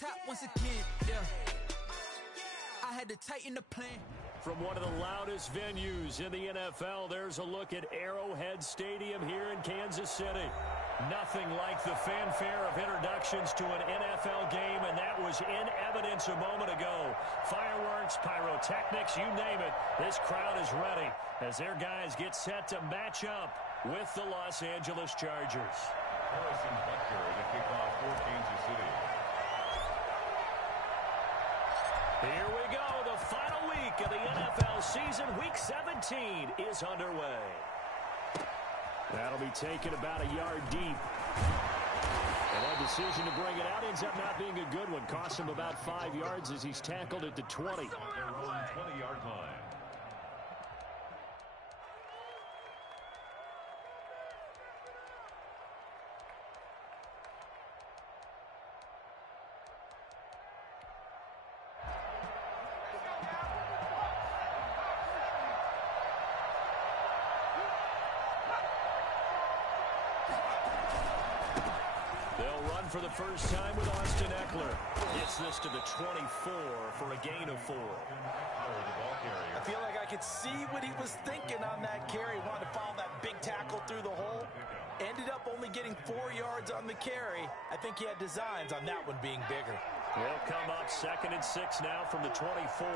top once again, yeah. I had to tighten the plan. From one of the loudest venues in the NFL, there's a look at Arrowhead Stadium here in Kansas City. Nothing like the fanfare of introductions to an NFL game, and that was in evidence a moment ago. Fireworks, pyrotechnics, you name it. This crowd is ready as their guys get set to match up with the Los Angeles Chargers. Harrison Butker to kick off for Kansas City. Here we go. The final week of the NFL season. Week 17 is underway. That'll be taken about a yard deep. And that decision to bring it out ends up not being a good one. Cost him about 5 yards as he's tackled at the 20. Their own 20-yard line. For the first time with Austin Eckler. Gets this to the 24 for a gain of 4. I feel like I could see what he was thinking on that carry. Wanted to follow that big tackle through the hole. Ended up only getting 4 yards on the carry. I think he had designs on that one being bigger. They'll come up 2nd and 6 now from the 24.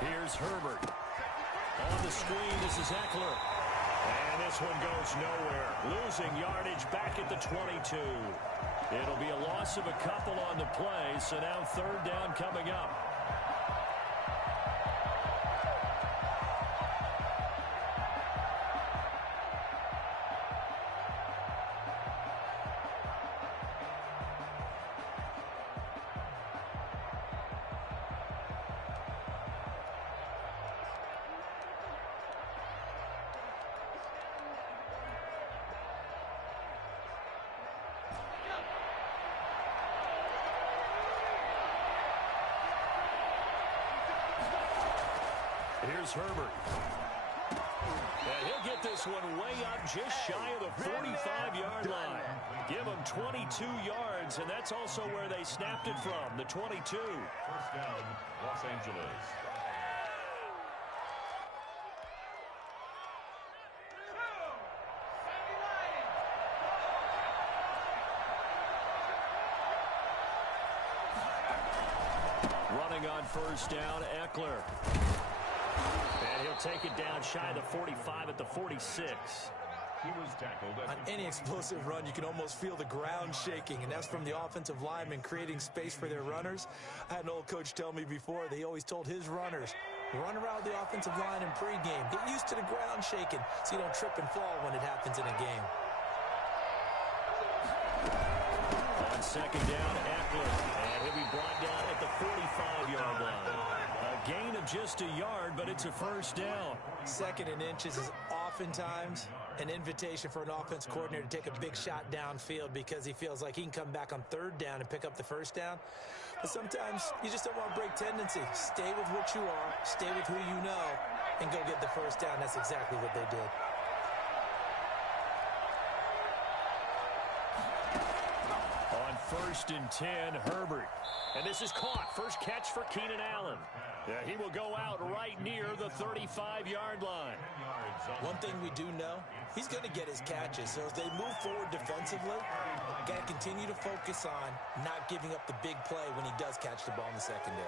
Here's Herbert. On the screen, this is Eckler. And this one goes nowhere. Losing yardage back at the 22. It'll be a loss of a couple on the play, so now 3rd down coming up. Here's Herbert. And he'll get this one way up just shy of the 45-yard line. Give him 22 yards, and that's also where they snapped it from, the 22. First down, Los Angeles. Running on first down, Eckler. And he'll take it down shy of the 45 at the 46. He was tackled. On any explosive run, you can almost feel the ground shaking, and that's from the offensive linemen creating space for their runners. I had an old coach tell me before, they always told his runners, run around the offensive line in pregame. Get used to the ground shaking so you don't trip and fall when it happens in a game. On 2nd down, Eckler. And he'll be brought down at the 45-yard line. A gain of just a yard, but it's a first down. 2nd and inches is oftentimes an invitation for an offense coordinator to take a big shot downfield because he feels like he can come back on 3rd down and pick up the first down. But sometimes you just don't want to break tendency. Stay with what you are, stay with who you know, and go get the first down. That's exactly what they did. On 1st and 10, Herbert. And this is caught. First catch for Keenan Allen. Yeah, he will go out right near the 35-yard line. One thing we do know, he's going to get his catches. So as they move forward defensively, got to continue to focus on not giving up the big play when he does catch the ball in the secondary.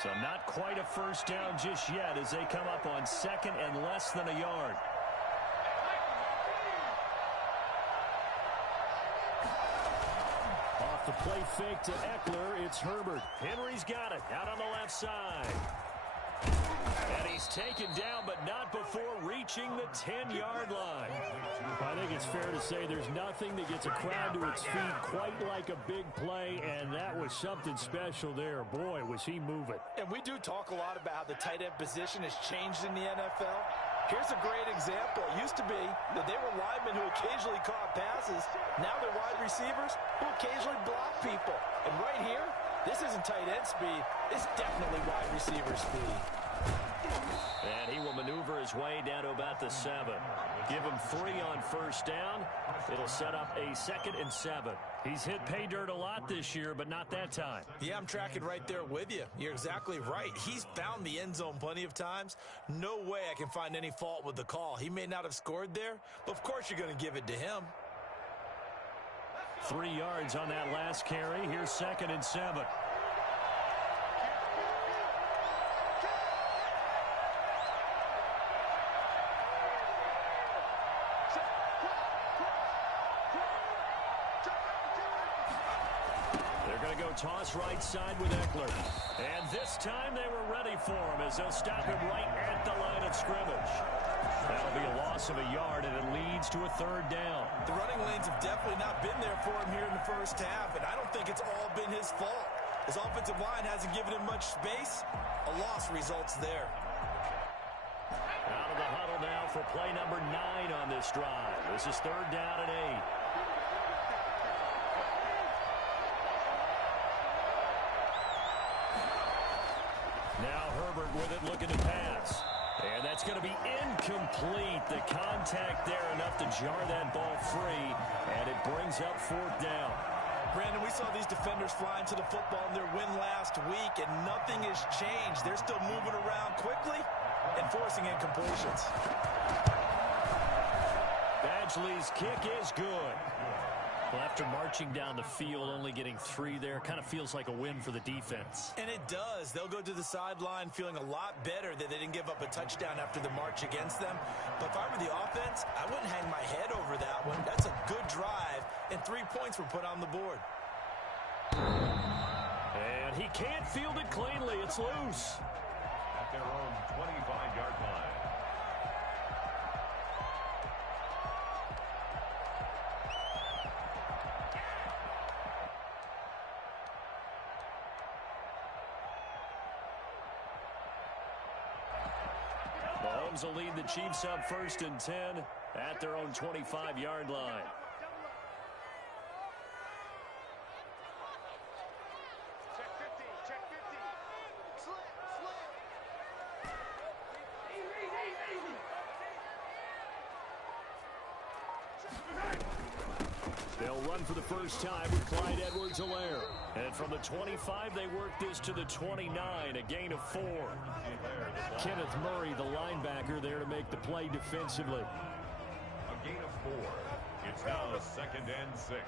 So not quite a first down just yet as they come up on 2nd and less than a yard. The play fake to Eckler. It's Herbert. Henry's got it out on the left side. And he's taken down, but not before reaching the 10-yard line. I think it's fair to say there's nothing that gets a crowd to its feet quite like a big play, and that was something special there. Boy, was he moving. And we do talk a lot about how the tight end position has changed in the NFL. Here's a great example. It used to be that they were linemen who occasionally caught passes. Now they're wide receivers who occasionally block people. And right here, This isn't tight end speed. It's definitely wide receiver speed. And he will maneuver his way down to about the 7. Give him 3 on first down. It'll set up a 2nd and 7. He's hit pay dirt a lot this year, but not that time. Yeah, I'm tracking right there with you. You're exactly right. He's found the end zone plenty of times. No way I can find any fault with the call. He may not have scored there, but of course you're going to give it to him. 3 yards on that last carry. Here's 2nd and 7. Toss right side with Eckler. And this time they were ready for him as they'll stop him right at the line of scrimmage. That'll be a loss of a yard, and it leads to a 3rd down. The running lanes have definitely not been there for him here in the first half, and I don't think it's all been his fault. His offensive line hasn't given him much space. A loss results there. Out of the huddle now for play number 9 on this drive. This is 3rd down and 8. Now Herbert with it, looking to pass. And that's going to be incomplete. The contact there enough to jar that ball free, and it brings up 4th down. Brandon, we saw these defenders flying to the football in their win last week, and nothing has changed. They're still moving around quickly and forcing incompletions. Badgley's kick is good. Well, after marching down the field, only getting 3 there, kind of feels like a win for the defense. And it does. They'll go to the sideline feeling a lot better that they didn't give up a touchdown after the march against them. But if I were the offense, I wouldn't hang my head over that one. That's a good drive, and 3 points were put on the board. And he can't field it cleanly. It's loose. At their own 25-yard line. Mahomes will lead the Chiefs up 1st and 10 at their own 25-yard line. Check 50, check 50. Slip. They'll run for the first time with Clyde Edwards-Helaire. And from the 25, they work this to the 29, a gain of 4. Kenneth Murray, the linebacker, there to make the play defensively. A gain of 4. It's now 2nd and 6.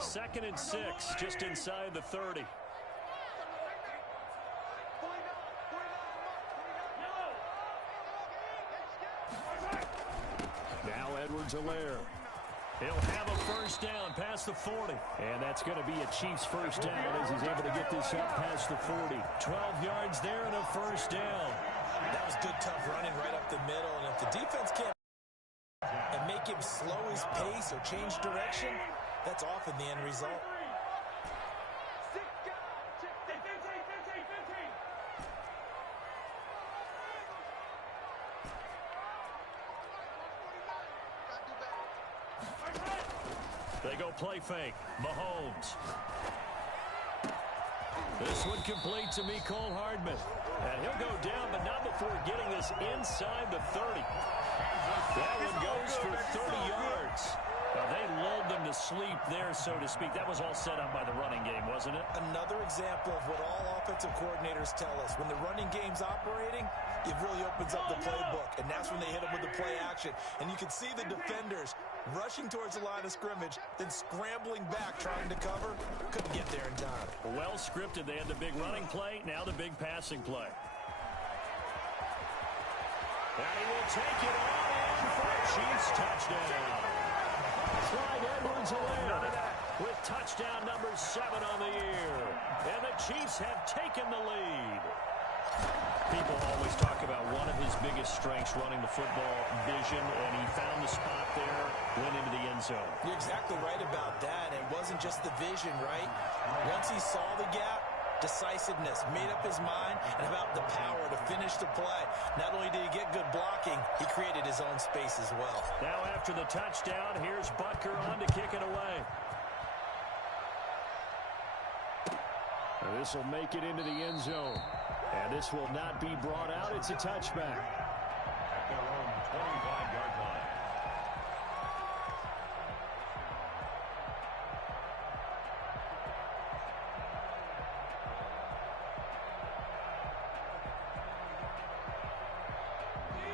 Second and 6, just inside the 30. Now Edwards-Helaire. He'll have a first down past the 40. And that's going to be a Chiefs first down as he's able to get this up past the 40. 12 yards there and a first down. That was good, tough running right up the middle. And if the defense can't and make him slow his pace or change direction, that's often the end result. They go play fake. Mahomes. This one complete to Mecole Hardman. And he'll go down, but not before getting this inside the 30. That one goes for 30 yards. Well, they lulled them to sleep there, so to speak. That was all set up by the running game, wasn't it? Another example of what all offensive coordinators tell us. When the running game's operating, it really opens up the playbook, and that's when they hit them with the play action. And you can see the defenders rushing towards the line of scrimmage, then scrambling back, trying to cover. Couldn't get there in time. Well scripted. They had the big running play, now the big passing play. And he will take it all in for a Chiefs touchdown. Clyde Edwards-Helaire with touchdown number 7 on the year. And the Chiefs have taken the lead. People always talk about one of his biggest strengths, running the football, vision, and he found the spot there, went into the end zone. You're exactly right about that. It wasn't just the vision, right? Once he saw the gap, decisiveness, made up his mind, and about the power to finish the play. Not only did he get good blocking, he created his own space as well. Now after the touchdown, here's Butker on to kick it away. This will make it into the end zone. And this will not be brought out. It's a touchback. At their own 25-yard line.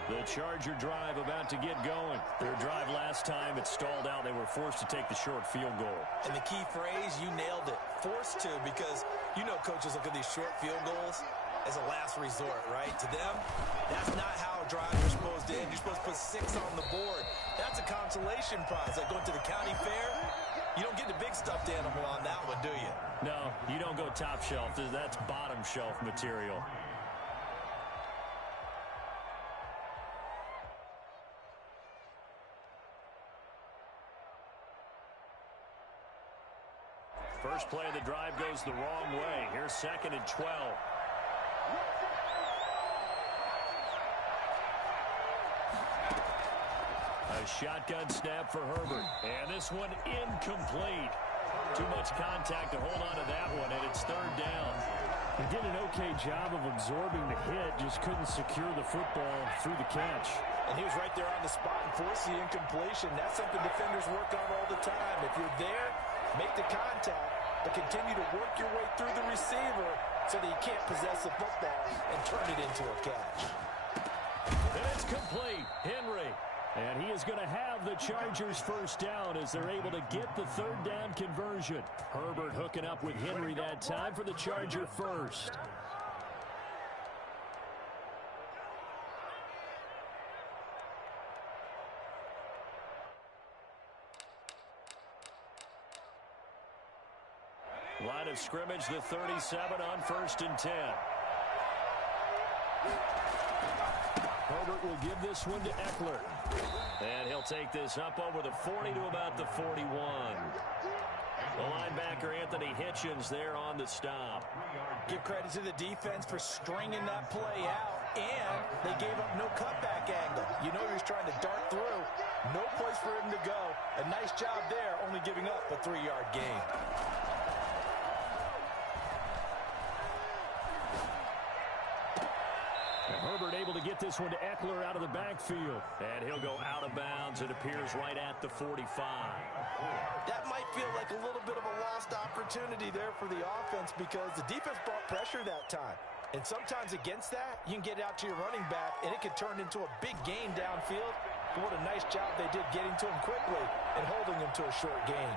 The Charger drive about to get going. Their drive last time, it stalled out. They were forced to take the short field goal. And the key phrase, you nailed it. Forced to, because you know coaches look at these short field goals as a last resort, right? To them, that's not how drives are supposed to end. You're supposed to put 6 on the board. That's a consolation prize. Like going to the county fair, you don't get the big stuffed animal on that one, do you? No, you don't go top shelf. That's bottom shelf material. First play of the drive goes the wrong way. Here's 2nd and 12. A shotgun snap for Herbert. And this one incomplete. Too much contact to hold on to that one, and it's 3rd down. He did an okay job of absorbing the hit, just couldn't secure the football through the catch. And he was right there on the spot and forced the incompletion. That's something defenders work on all the time. If you're there, make the contact, but continue to work your way through the receiver so that you can't possess the football and turn it into a catch. And it's complete. Henry. And he is going to have the Chargers first down as they're able to get the 3rd down conversion. Herbert hooking up with Henry that time for the Charger first. Line of scrimmage, the 37 on 1st and 10. Herbert will give this one to Eckler. And he'll take this up over the 40 to about the 41. The linebacker, Anthony Hitchens, there on the stop. Give credit to the defense for stringing that play out, and they gave up no cutback angle. You know he was trying to dart through. No place for him to go. A nice job there, only giving up a 3-yard gain. Herbert able to get this one to Eckler out of the backfield. And he'll go out of bounds. It appears right at the 45. That might feel like a little bit of a lost opportunity there for the offense because the defense brought pressure that time. And sometimes against that, you can get it out to your running back, and it can turn into a big gain downfield. But what a nice job they did getting to him quickly and holding him to a short gain.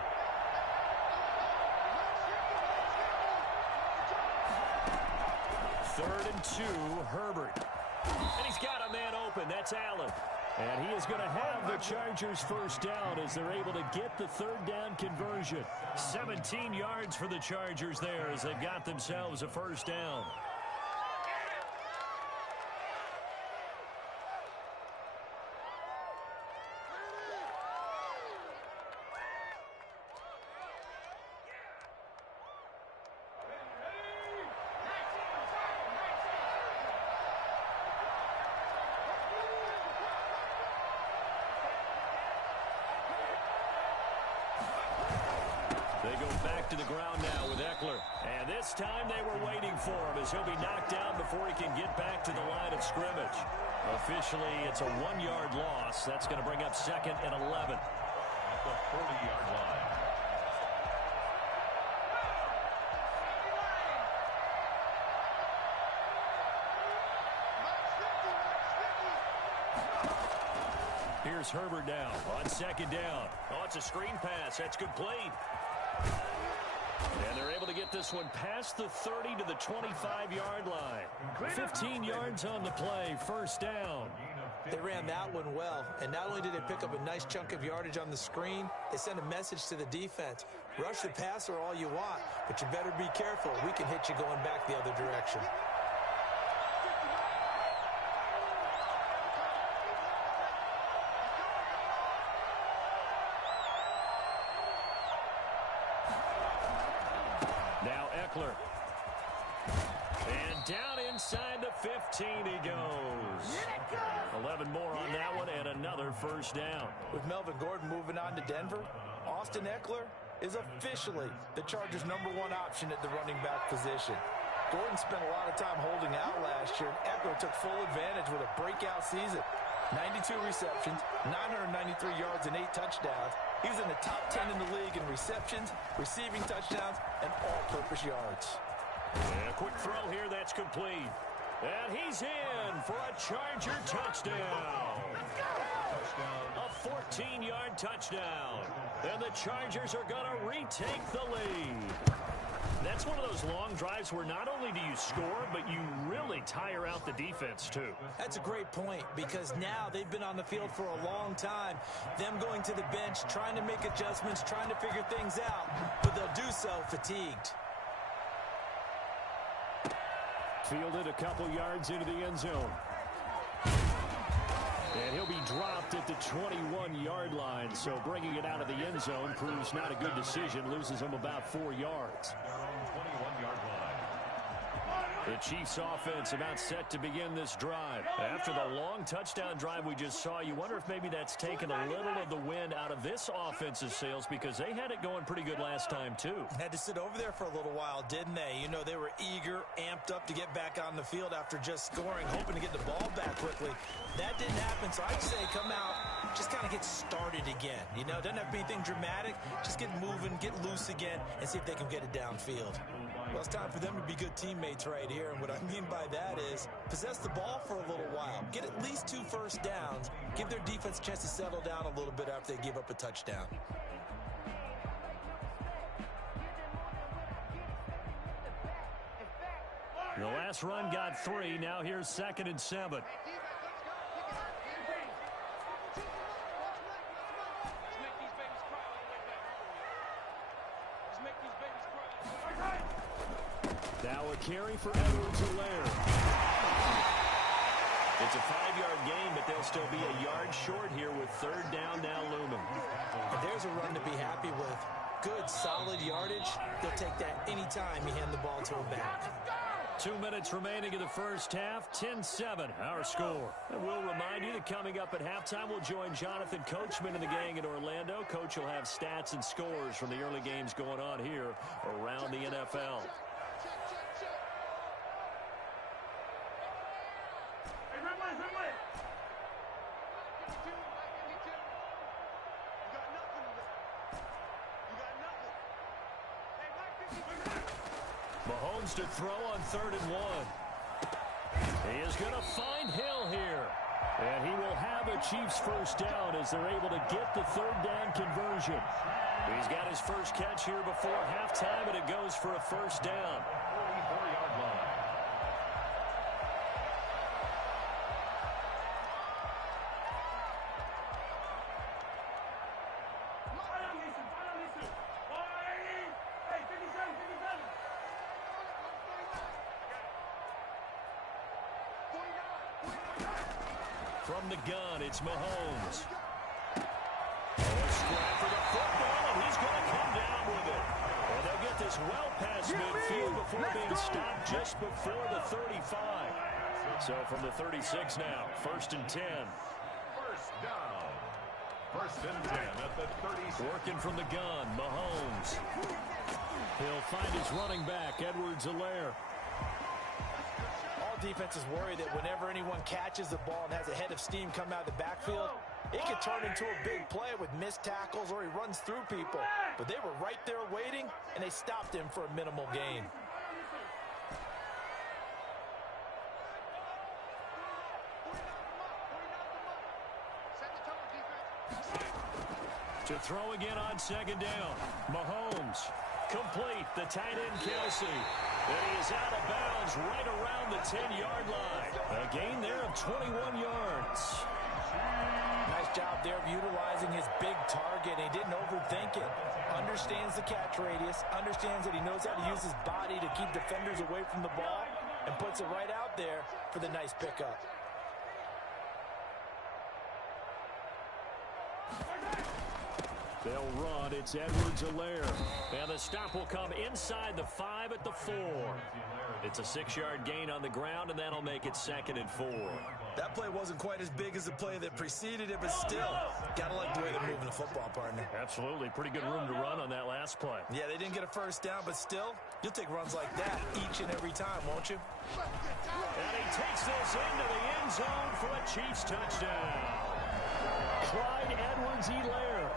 Third and 2, Herbert. And he's got a man open. That's Allen. And he is going to have the Chargers first down as they're able to get the 3rd down conversion. 17 yards for the Chargers there as they've got themselves a first down. They go back to the ground now with Eckler. And this time they were waiting for him as he'll be knocked down before he can get back to the line of scrimmage. Officially, it's a 1-yard loss. That's going to bring up 2nd and 11. At the 40-yard line. Here's Herbert down on 2nd down. Oh, it's a screen pass. That's complete. And they're able to get this one past the 30 to the 25-yard line. 15 yards on the play, first down. They ran that one well, and not only did they pick up a nice chunk of yardage on the screen, they sent a message to the defense. Rush the passer all you want, but you better be careful. We can hit you going back the other direction. And down inside the 15 he goes. 11 more on that one and another first down. With Melvin Gordon moving on to Denver, Austin Eckler is officially the Chargers' #1 option at the running back position. Gordon spent a lot of time holding out last year, and Eckler took full advantage with a breakout season. 92 receptions, 993 yards, and 8 touchdowns. He was in the top 10 in the league in receptions, receiving touchdowns, and all-purpose yards. And a quick throw here that's complete. And he's in for a Charger touchdown. A 14-yard touchdown. And the Chargers are going to retake the lead. That's one of those long drives where not only do you score, but you really tire out the defense, too. That's a great point, because now they've been on the field for a long time. Them going to the bench, trying to make adjustments, trying to figure things out, but they'll do so fatigued. Fielded a couple yards into the end zone. And he'll be dropped at the 21-yard line, so bringing it out of the end zone proves not a good decision, loses him about 4 yards. 21-yard line. The Chiefs offense about set to begin this drive. After the long touchdown drive we just saw, you wonder if maybe that's taken a little of the wind out of this offensive sails, because they had it going pretty good last time too. Had to sit over there for a little while, didn't they? You know, they were eager, amped up to get back on the field after just scoring, hoping to get the ball back quickly. That didn't happen, so I'd say come out, just kind of get started again. You know, doesn't have to be anything dramatic. Just get moving, get loose again, and see if they can get it downfield. Well, it's time for them to be good teammates right here, and what I mean by that is possess the ball for a little while. Get at least 2 first downs. Give their defense a chance to settle down a little bit after they give up a touchdown. The last run got 3. Now here's 2nd and 7. Now a carry for Edwards-Helaire. It's a 5-yard gain, but they'll still be a yard short here with 3rd down now looming. And there's a run to be happy with. Good, solid yardage. They'll take that anytime you hand the ball to a back. 2 minutes remaining in the first half. 10-7, our score. And we'll remind you that coming up at halftime, we'll join Jonathan Coachman and the gang in Orlando. Coach will have stats and scores from the early games going on here around the NFL. Mahomes to throw on 3rd and 1. He is going to find Hill here. And he will have a Chiefs first down as they're able to get the 3rd down conversion. He's got his first catch here before halftime, and it goes for a first down. 44-yard line. From the gun, it's Mahomes. A scrap for the football, and he's going to come down with it. And they'll get this well past midfield before being stopped just before the 35. So from the 36 now, 1st and 10. First down. 1st and 10 at the 36. Working from the gun, Mahomes. He'll find his running back, Edwards-Helaire. Defenses worry that whenever anyone catches the ball and has a head of steam come out of the backfield, it can turn into a big play with missed tackles or he runs through people. But they were right there waiting, and they stopped him for a minimal gain. To throw again on 2nd down. Mahomes. Complete. The tight end, Kelsey. And he is out of bounds right around the 10-yard line. A gain there of 21 yards. Nice job there of utilizing his big target. He didn't overthink it. Understands the catch radius. Understands that he knows how to use his body to keep defenders away from the ball. And puts it right out there for the nice pickup. They'll run. It's Edwards-Helaire. And the stop will come inside the 5 at the 4. It's a 6-yard gain on the ground, and that'll make it 2nd and 4. That play wasn't quite as big as the play that preceded it, but still, gotta like the way they're moving the football, partner. Absolutely. Pretty good room to run on that last play. Yeah, they didn't get a first down, but still, you'll take runs like that each and every time, won't you? And he takes this into the end zone for a Chiefs touchdown. Clyde Edwards-Helaire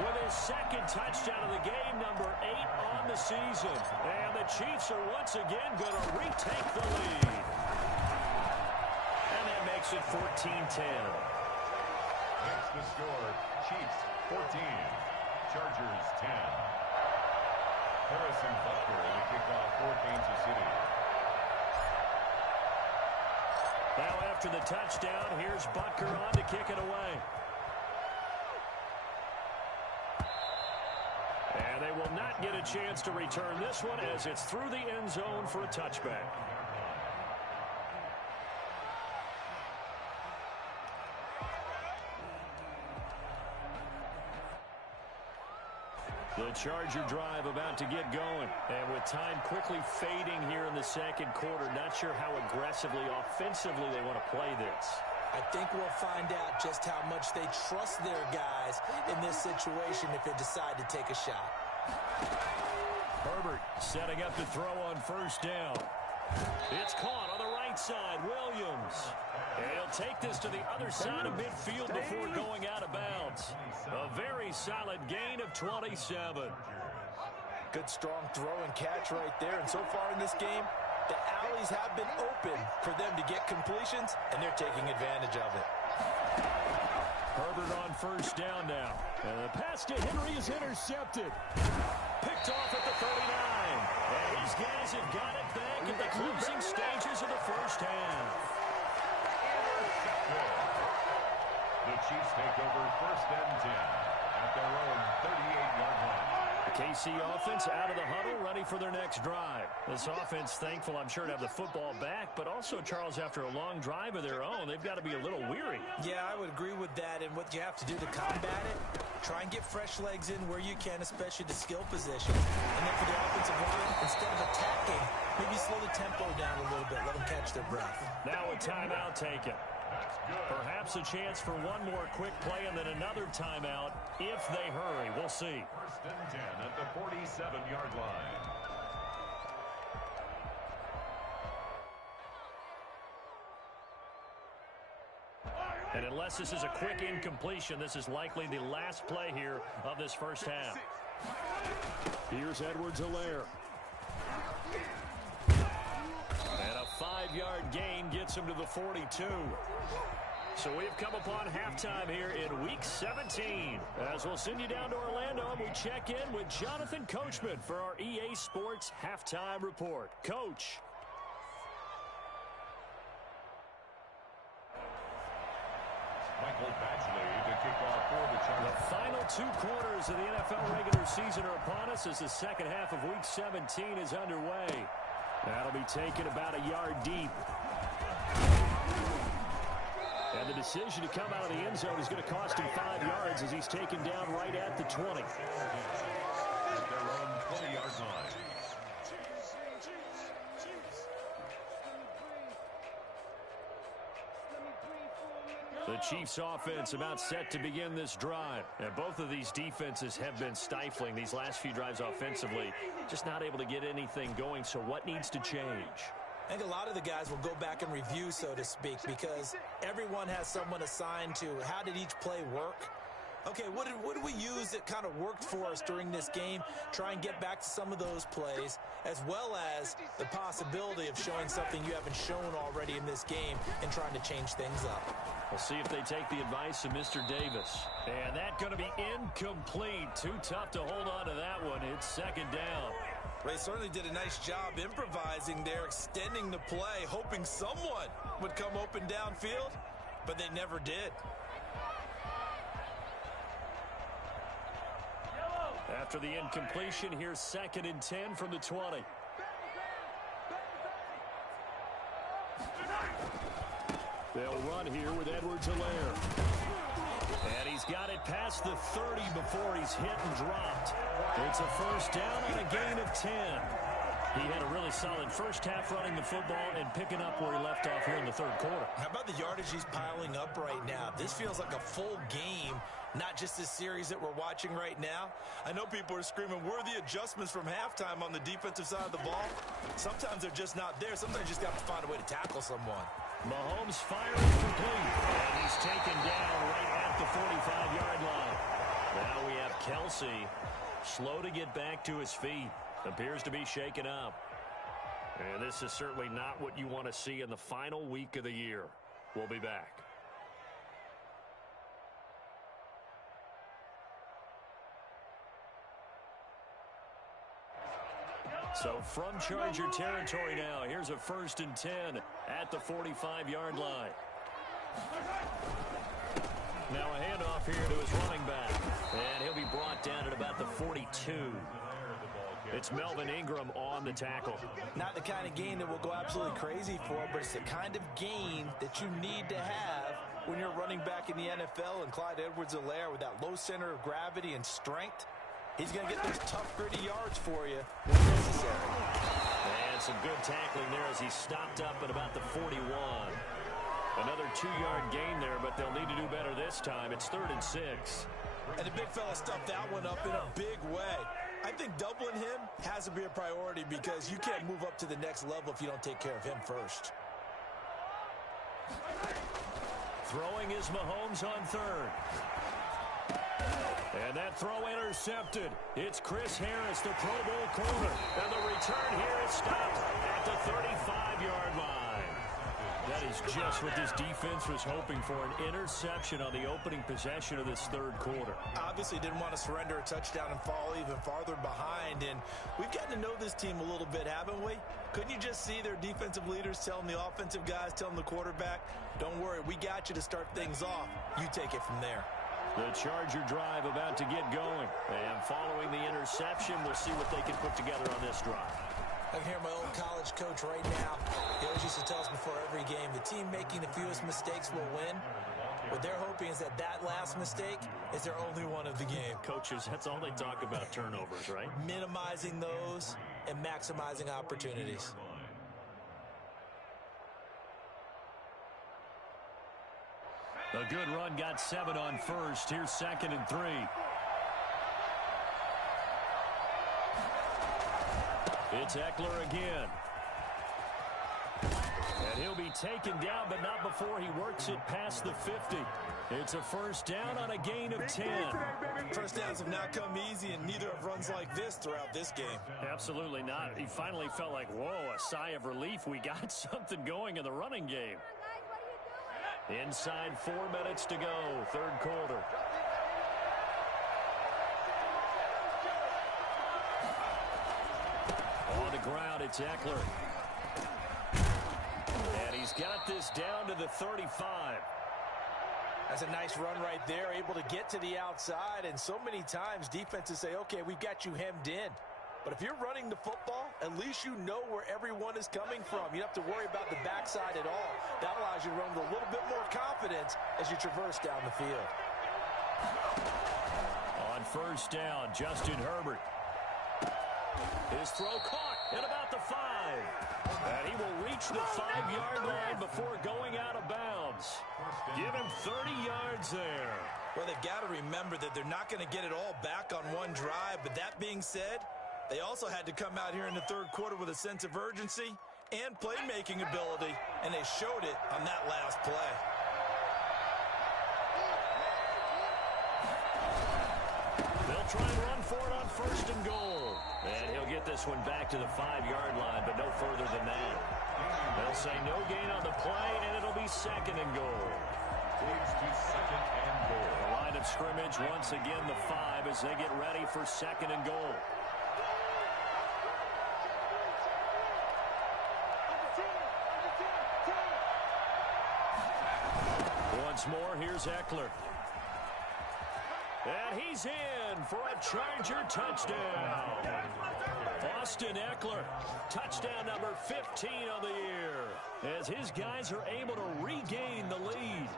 with his 2nd touchdown of the game, number 8 on the season. And the Chiefs are once again going to retake the lead. And that makes it 14-10. Makes the score Chiefs 14, Chargers 10. Harrison Butker to kick off for Kansas City. Now after the touchdown, here's Butker on to kick it away. And they will not get a chance to return this one as it's through the end zone for a touchback. The Charger drive about to get going. And with time quickly fading here in the 2nd quarter, not sure how aggressively, offensively they want to play this. I think we'll find out just how much they trust their guys in this situation if they decide to take a shot. Herbert setting up to throw on 1st down. It's caught on the right side. Williams. And he'll take this to the other side of midfield before going out of bounds. A very solid gain of 27. Good strong throw and catch right there. And so far in this game, the alleys have been open for them to get completions, and they're taking advantage of it. Herbert on 1st down now. And the pass to Henry is intercepted. Picked off at the 39. And these guys have got it back at the closing stages of the 1st half. The Chiefs take over 1st and 10 at their own 38-yard line. The KC offense out of the huddle, ready for their next drive. This offense thankful, I'm sure, to have the football back, but also, Charles, after a long drive of their own, they've got to be a little weary. Yeah, I would agree with that, and what you have to do to combat it, try and get fresh legs in where you can, especially the skill position. And then for the offensive line, instead of attacking, maybe slow the tempo down a little bit, let them catch their breath. Now a timeout taken. Perhaps a chance for one more quick play and then another timeout if they hurry. We'll see. 1st and 10 at the 47-yard line. And unless this is a quick incompletion, this is likely the last play here of this 1st half. Here's Edwards-Helaire. And a 5-yard gain gets him to the 42. So we've come upon halftime here in Week 17. As we'll send you down to Orlando, and we check in with Jonathan Coachman for our EA Sports Halftime Report. Coach. Michael Badgley to kick off for the Chargers. The final 2 quarters of the NFL regular season are upon us as the 2nd half of Week 17 is underway. That'll be taken about a yard deep. And the decision to come out of the end zone is going to cost him 5 yards as he's taken down right at the 20. At their own 20-yard line. The Chiefs offense about set to begin this drive. And both of these defenses have been stifling these last few drives offensively. Just not able to get anything going. So what needs to change? I think a lot of the guys will go back and review, so to speak, because everyone has someone assigned to how did each play work. Okay, what did we use that kind of worked for us during this game? Try and get back to some of those plays, as well as the possibility of showing something you haven't shown already in this game and trying to change things up. We'll see if they take the advice of Mr. Davis. And that's going to be incomplete. Too tough to hold on to that one. It's 2nd down. They certainly did a nice job improvising there, extending the play, hoping someone would come open downfield, but they never did. After the incompletion, here's 2nd and 10 from the 20. They'll run here with Edwards-Helaire. And he's he's got it past the 30 before he's hit and dropped. It's a first down on a gain of 10. He had a really solid first half running the football and picking up where he left off here in the third quarter. How about the yardage he's piling up right now? This feels like a full game, not just this series that we're watching right now. I know people are screaming, where are the adjustments from halftime on the defensive side of the ball? Sometimes they're just not there. Sometimes you just have to find a way to tackle someone. Mahomes firing complete, and he's taken down right at the 45-yard line. Now we have Kelsey, slow to get back to his feet. Appears to be shaken up. And this is certainly not what you want to see in the final week of the year. We'll be back. So from Charger territory now, here's a 1st and 10 at the 45-yard line. Now a handoff here to his running back. And he'll be brought down at about the 42. It's Melvin Ingram on the tackle. Not the kind of gain that will go absolutely crazy for, but it's the kind of gain that you need to have when you're running back in the NFL. And Clyde Edwards-Helaire, with that low center of gravity and strength, he's going to get those tough, gritty yards for you when necessary. And some good tackling there as he stopped up at about the 41. Another 2-yard gain there, but they'll need to do better this time. It's 3rd and 6. And the big fella stuffed that one up in a big way. I think doubling him has to be a priority because you can't move up to the next level if you don't take care of him first. Throwing is Mahomes on 3rd. And that throw intercepted. It's Chris Harris, the Pro Bowl corner. And the return here is stopped at the 35-yard line. That is just what this defense was hoping for, an interception on the opening possession of this third quarter. Obviously didn't want to surrender a touchdown and fall even farther behind. And we've gotten to know this team a little bit, haven't we? Couldn't you just see their defensive leaders telling the offensive guys, telling the quarterback, don't worry, we got you to start things off. You take it from there. The Charger drive about to get going. And following the interception, we'll see what they can put together on this drive. I can hear my old college coach right now. He always used to tell us before every game, the team making the fewest mistakes will win. What they're hoping is that that last mistake is their only one of the game. Coaches, that's all they talk about, turnovers, right? Minimizing those and maximizing opportunities. A good run got 7 on first. Here's 2nd and 3. It's Eckler again. And he'll be taken down, but not before he works it past the 50. It's a first down on a gain of 10. First downs have not come easy, and neither have runs like this throughout this game. Absolutely not. He finally felt like, whoa, a sigh of relief. We got something going in the running game. Inside 4 minutes to go, third quarter. On the ground, it's Eckler. And he's got this down to the 35. That's a nice run right there, able to get to the outside. And so many times defenses say, okay, we've got you hemmed in. But if you're running the football, at least you know where everyone is coming from. You don't have to worry about the backside at all. That allows you to run with a little bit more confidence as you traverse down the field. On first down, Justin Herbert. His throw caught at about the 5. And he will reach the 5-yard line before going out of bounds. Give him 30 yards there. Well, they've got to remember that they're not going to get it all back on one drive. But that being said, they also had to come out here in the third quarter with a sense of urgency and playmaking ability, and they showed it on that last play. They'll try and run for it on first and goal. And he'll get this one back to the 5-yard line, but no further than that. They'll say no gain on the play, and it'll be 2nd and goal. Leads to 2nd and goal. The line of scrimmage, once again, the 5 as they get ready for 2nd and goal. Once more, here's Eckler. And he's in for a Charger touchdown. Austin Eckler, touchdown number 15 of the year, as his guys are able to regain the lead.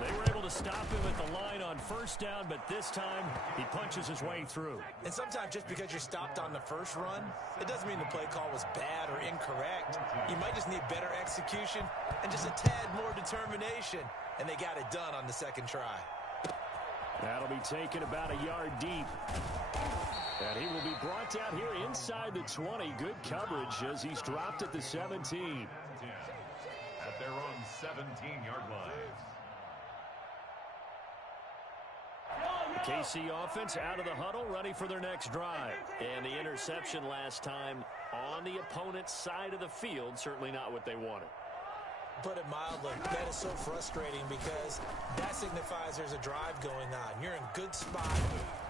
They were able to stop him at the line on first down, but this time he punches his way through. And sometimes just because you're stopped on the first run, it doesn't mean the play call was bad or incorrect. You might just need better execution and just a tad more determination, and they got it done on the second try. That'll be taken about a yard deep. And he will be brought down here inside the 20. Good coverage as he's dropped at the 17. At their own 17-yard line. The KC offense out of the huddle, ready for their next drive. And the interception last time on the opponent's side of the field, certainly not what they wanted. Put it mildly, that is so frustrating because that signifies there's a drive going on. You're in good spot,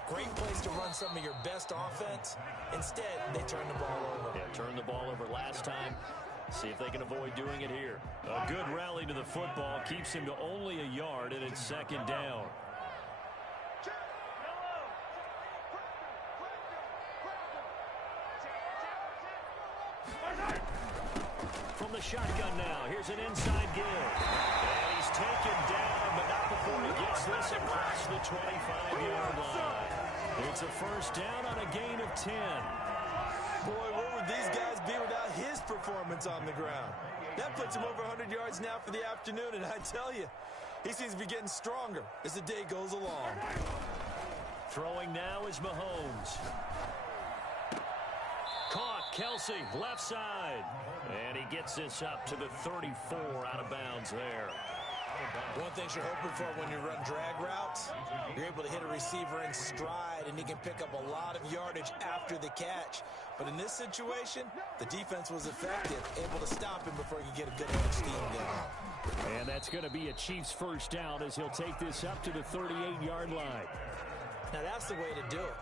great place to run some of your best offense. Instead, they turn the ball over. Yeah, turned the ball over last time. See if they can avoid doing it here. A good rally to the football keeps him to only a yard, and it's second down. From the shotgun now, here's an inside give. And he's taken down, but not before he gets this across the 25-yard line. It's a first down on a gain of 10. Boy, where would these guys be without his performance on the ground? That puts him over 100 yards now for the afternoon, and I tell you, he seems to be getting stronger as the day goes along. Throwing now is Mahomes. Caught, Kelsey, left side. And he gets this up to the 34, out of bounds there. One thing you're hoping for when you run drag routes, you're able to hit a receiver in stride, and he can pick up a lot of yardage after the catch. But in this situation, the defense was effective, able to stop him before he could get a good head of steam going. And that's going to be a Chiefs first down as he'll take this up to the 38-yard line. Now that's the way to do it.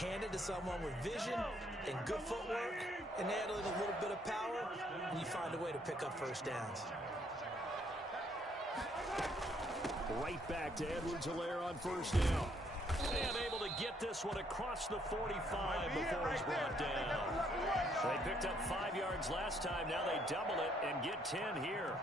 Hand it to someone with vision and good footwork, and add a little bit of power, and you find a way to pick up first downs. Right back to Edwards-Helaire on first down. And able to get this one across the 45 before he's brought down. They picked up 5 yards last time. Now they double it and get 10 here.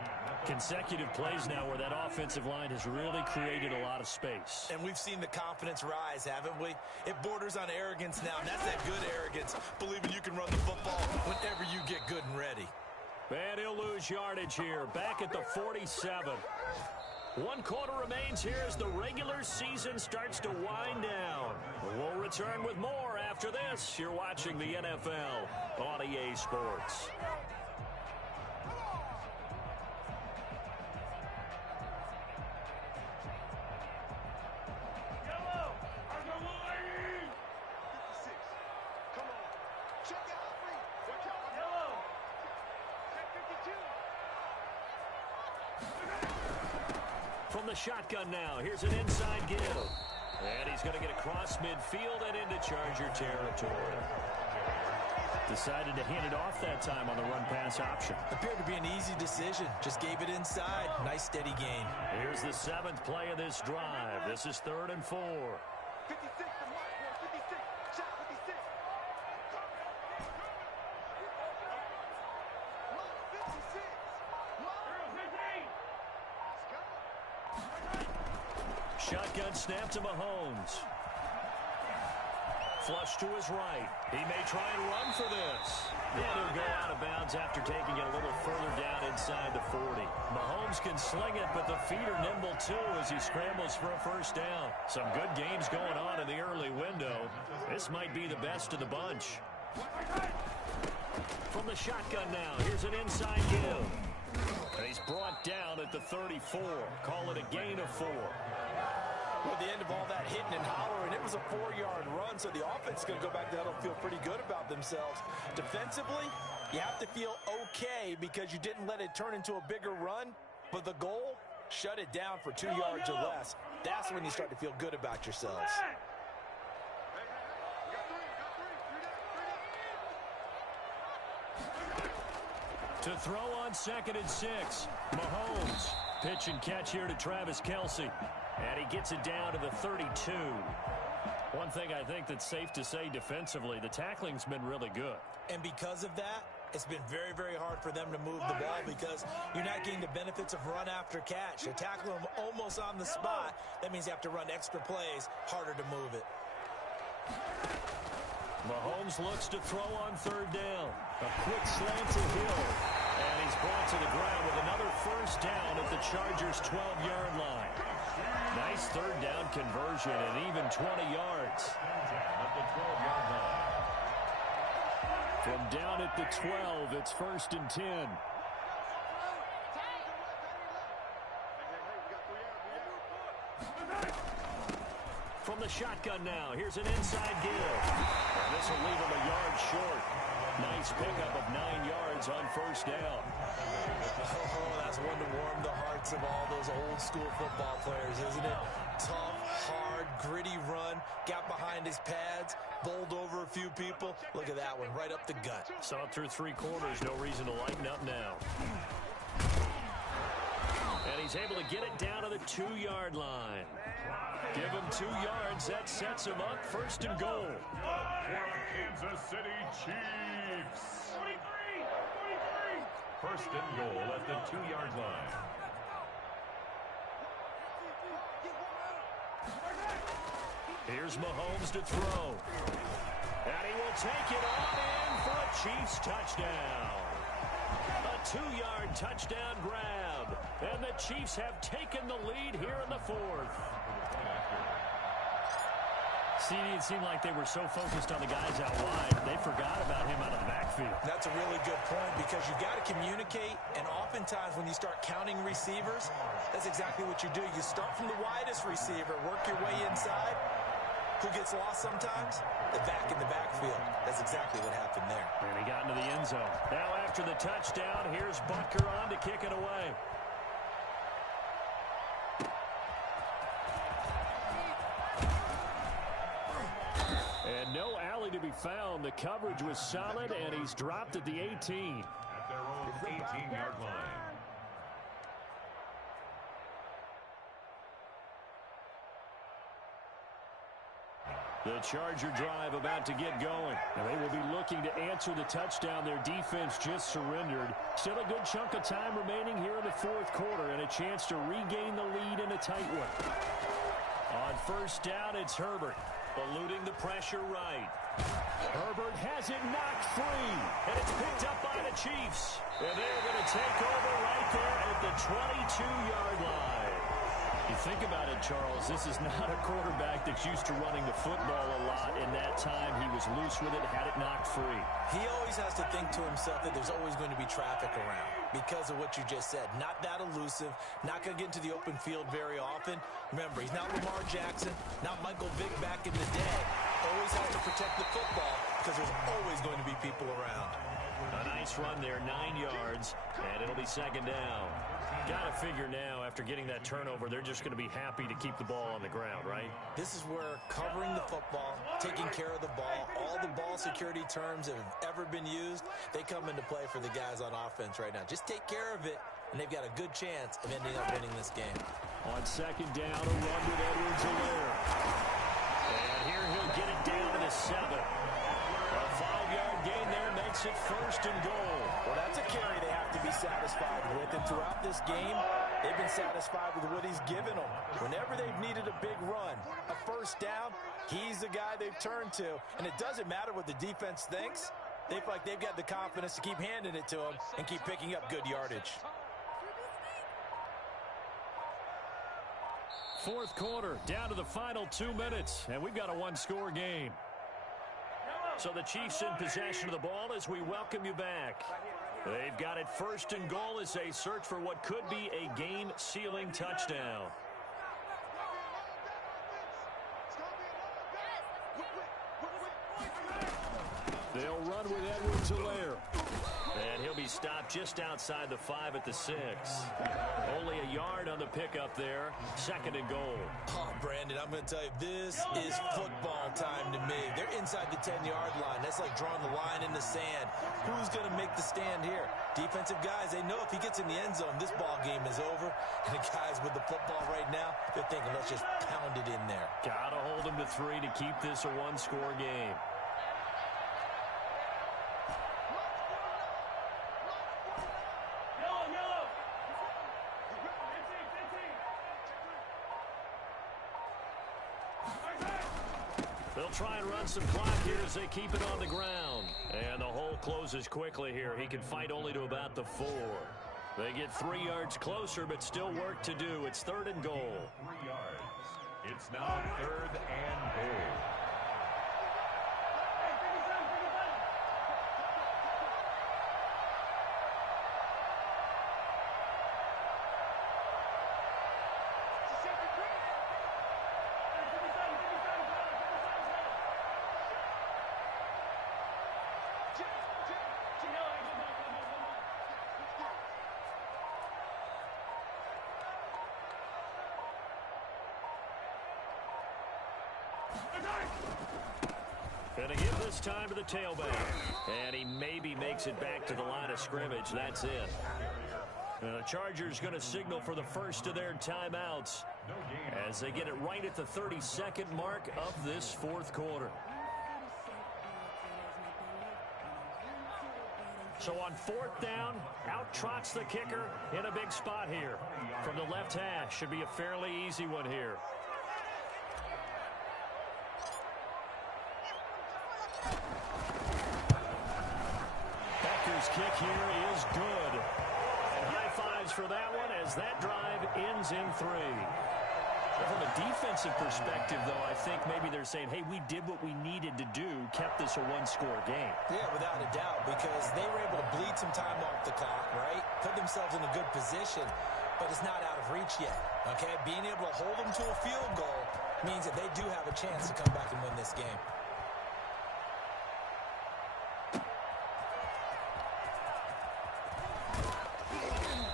Consecutive plays now where that offensive line has really created a lot of space. And we've seen the confidence rise, haven't we? It borders on arrogance now, and that's that good arrogance, believing you can run the football whenever you get good and ready. And he'll lose yardage here, back at the 47. 1 quarter remains here as the regular season starts to wind down. We'll return with more after this. You're watching the NFL on EA Sports. From the shotgun now, here's an inside give. And he's going to get across midfield and into Charger territory. Decided to hand it off that time on the run-pass option. Appeared to be an easy decision. Just gave it inside. Nice, steady gain. Here's the 7th play of this drive. This is 3rd and 4. 56 to mark, 56. Shot 56. Shotgun snap to Mahomes. Flush to his right. He may try and run for this. And he'll go out of bounds after taking it a little further down inside the 40. Mahomes can sling it, but the feet are nimble too as he scrambles for a first down. Some good games going on in the early window. This might be the best of the bunch. From the shotgun now, here's an inside give. And he's brought down at the 34. Call it a gain of 4. Well, at the end of all that hitting and hollering, it was a 4-yard run, so the offense is going to go back to that and feel pretty good about themselves. Defensively, you have to feel okay because you didn't let it turn into a bigger run, but the goal, shut it down for 2 yards or less. That's when you start to feel good about yourselves. To throw on 2nd and 6, Mahomes. Pitch and catch here to Travis Kelsey. And he gets it down to the 32. One thing I think that's safe to say defensively, the tackling's been really good. And because of that, It's been very, very hard for them to move the ball because you're not getting the benefits of run after catch. You're tackling them almost on the spot. That means you have to run extra plays, harder to move it. Mahomes looks to throw on third down. A quick slant to Hill. And he's brought to the ground with another first down at the Chargers' 12-yard line. Nice third down conversion and even 20 yards. At the 12-yard line. From down at the 12, it's 1st and 10. From the shotgun now, here's an inside give. And this will leave him a yard short. Nice pickup of 9 yards on first down. Oh, that's one to warm the hearts of all those old-school football players, isn't it? Tough, hard, gritty run, got behind his pads, bowled over a few people. Look at that one, right up the gut. Saw it through 3 quarters, no reason to lighten up now. And he's able to get it down to the 2-yard line. Give him 2 yards, that sets him up, 1st and goal. Kansas City Chiefs. 1st and goal at the 2-yard line. Here's Mahomes to throw. And he will take it on in for a Chiefs touchdown. A 2-yard touchdown grab. And the Chiefs have taken the lead here in the 4th. See, it seemed like they were so focused on the guys out wide, they forgot about him out of the backfield. That's a really good point because you got to communicate, and oftentimes when you start counting receivers, that's exactly what you do. You start from the widest receiver, work your way inside. Who gets lost sometimes? The back in the backfield. That's exactly what happened there. And he got into the end zone. Now after the touchdown, here's Butker on to kick it away. And no alley to be found. The coverage was solid, and he's dropped at the 18. At their own 18-yard line. The Charger drive about to get going. And they will be looking to answer the touchdown. Their defense just surrendered. Still a good chunk of time remaining here in the 4th quarter and a chance to regain the lead in a tight one. On first down, it's Herbert. Eluding the pressure right. Herbert has it knocked free. And it's picked up by the Chiefs. And they're going to take over right there at the 22-yard line. You think about it, Charles, this is not a quarterback that's used to running the football a lot. In that time, he was loose with it, had it knocked free. He always has to think to himself that there's always going to be traffic around because of what you just said. Not that elusive, not going to get into the open field very often. Remember, he's not Lamar Jackson, not Michael Vick back in the day. Always has to protect the football because there's always going to be people around. A nice run there, 9 yards, and it'll be 2nd down. Got to figure now, after getting that turnover, they're just going to be happy to keep the ball on the ground, right? This is where covering the football, taking care of the ball, all the ball security terms that have ever been used, they come into play for the guys on offense right now. Just take care of it, and they've got a good chance of ending up winning this game. On 2nd down, a run with Edwards-Helaire. And here he'll get it down to the 7. A 5-yard gain there makes it 1st and goal. Well, that's a carry they have to be satisfied with. And throughout this game, they've been satisfied with what he's given them. Whenever they've needed a big run, a first down, he's the guy they've turned to. And it doesn't matter what the defense thinks. They feel like they've got the confidence to keep handing it to him and keep picking up good yardage. 4th quarter, down to the final 2 minutes, and we've got a 1-score game. So the Chiefs in possession of the ball as we welcome you back. They've got it 1st and goal as they search for what could be a game-sealing touchdown. They'll run with Edwards-Helaire. And he'll be stopped just outside the 5 at the 6. Only a yard on the pickup there. 2nd and goal. Oh, Brandon, I'm going to tell you, this is football time to me. They're inside the 10-yard line. That's like drawing the line in the sand. Who's going to make the stand here? Defensive guys, they know if he gets in the end zone, this ball game is over. And the guys with the football right now, they're thinking, let's just pound it in there. Got to hold them to 3 to keep this a 1-score game. They'll try and run some clock here as they keep it on the ground. And the hole closes quickly here. He can fight only to about the 4. They get 3 yards closer, but still work to do. It's 3rd and goal. 3 yards. It's now 3rd and goal. Going to give this time to the tailback. And he maybe makes it back to the line of scrimmage. That's it. And the Chargers going to signal for the first of their timeouts as they get it right at the 32nd mark of this 4th quarter. So on 4th down, out trots the kicker in a big spot here. From the left hash, should be a fairly easy one here. Becker's kick here is good. And high fives for that one as that drive ends in 3. From a defensive perspective, though, I think maybe they're saying, hey, we did what we needed to do, kept this a 1-score game. Yeah, without a doubt, because they were able to bleed some time off the clock, right? Put themselves in a good position, but it's not out of reach yet, okay? Being able to hold them to a field goal means that they do have a chance to come back and win this game.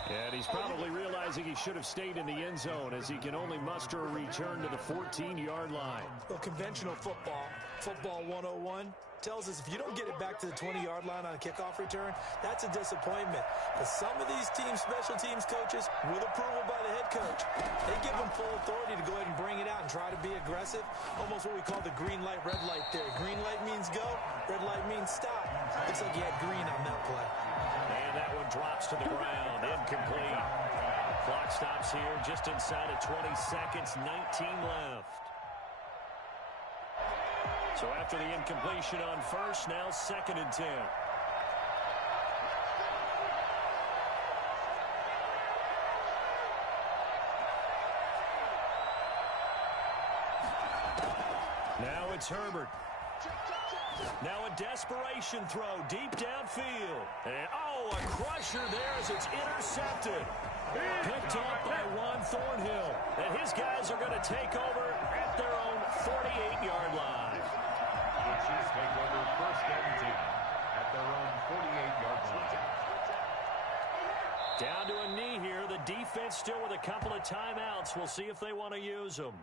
And he's probably realizing he should have stayed in the end zone as he can only muster a return to the 14-yard line. Well, conventional football 101, tells us if you don't get it back to the 20-yard line on a kickoff return, that's a disappointment. But some of these special teams coaches, with approval by the head coach, they give them full authority to go ahead and bring it out and try to be aggressive. Almost what we call the green light, red light theory. Green light means go, red light means stop. Looks like he had green on that play. And that one drops to the ground. Incomplete. Clock stops here just inside of 20 seconds. 19 left. So after the incompletion on first, now 2nd and 10. Now it's Herbert. Now a desperation throw deep downfield. And, oh, a crusher there as it's intercepted. Picked up by Juan Thornhill. And his guys are going to take over at their own 48-yard line. The Chiefs take over 1st and 10 at their own 48-yard line. Down to a knee here. The defense still with a couple of timeouts. We'll see if they want to use them.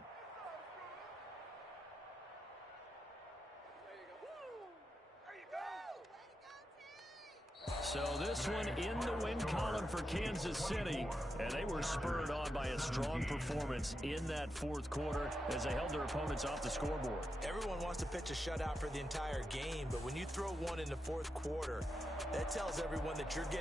So this one in the win column for Kansas City, and they were spurred on by a strong performance in that 4th quarter as they held their opponents off the scoreboard. Everyone wants to pitch a shutout for the entire game, but when you throw one in the 4th quarter, that tells everyone that you're getting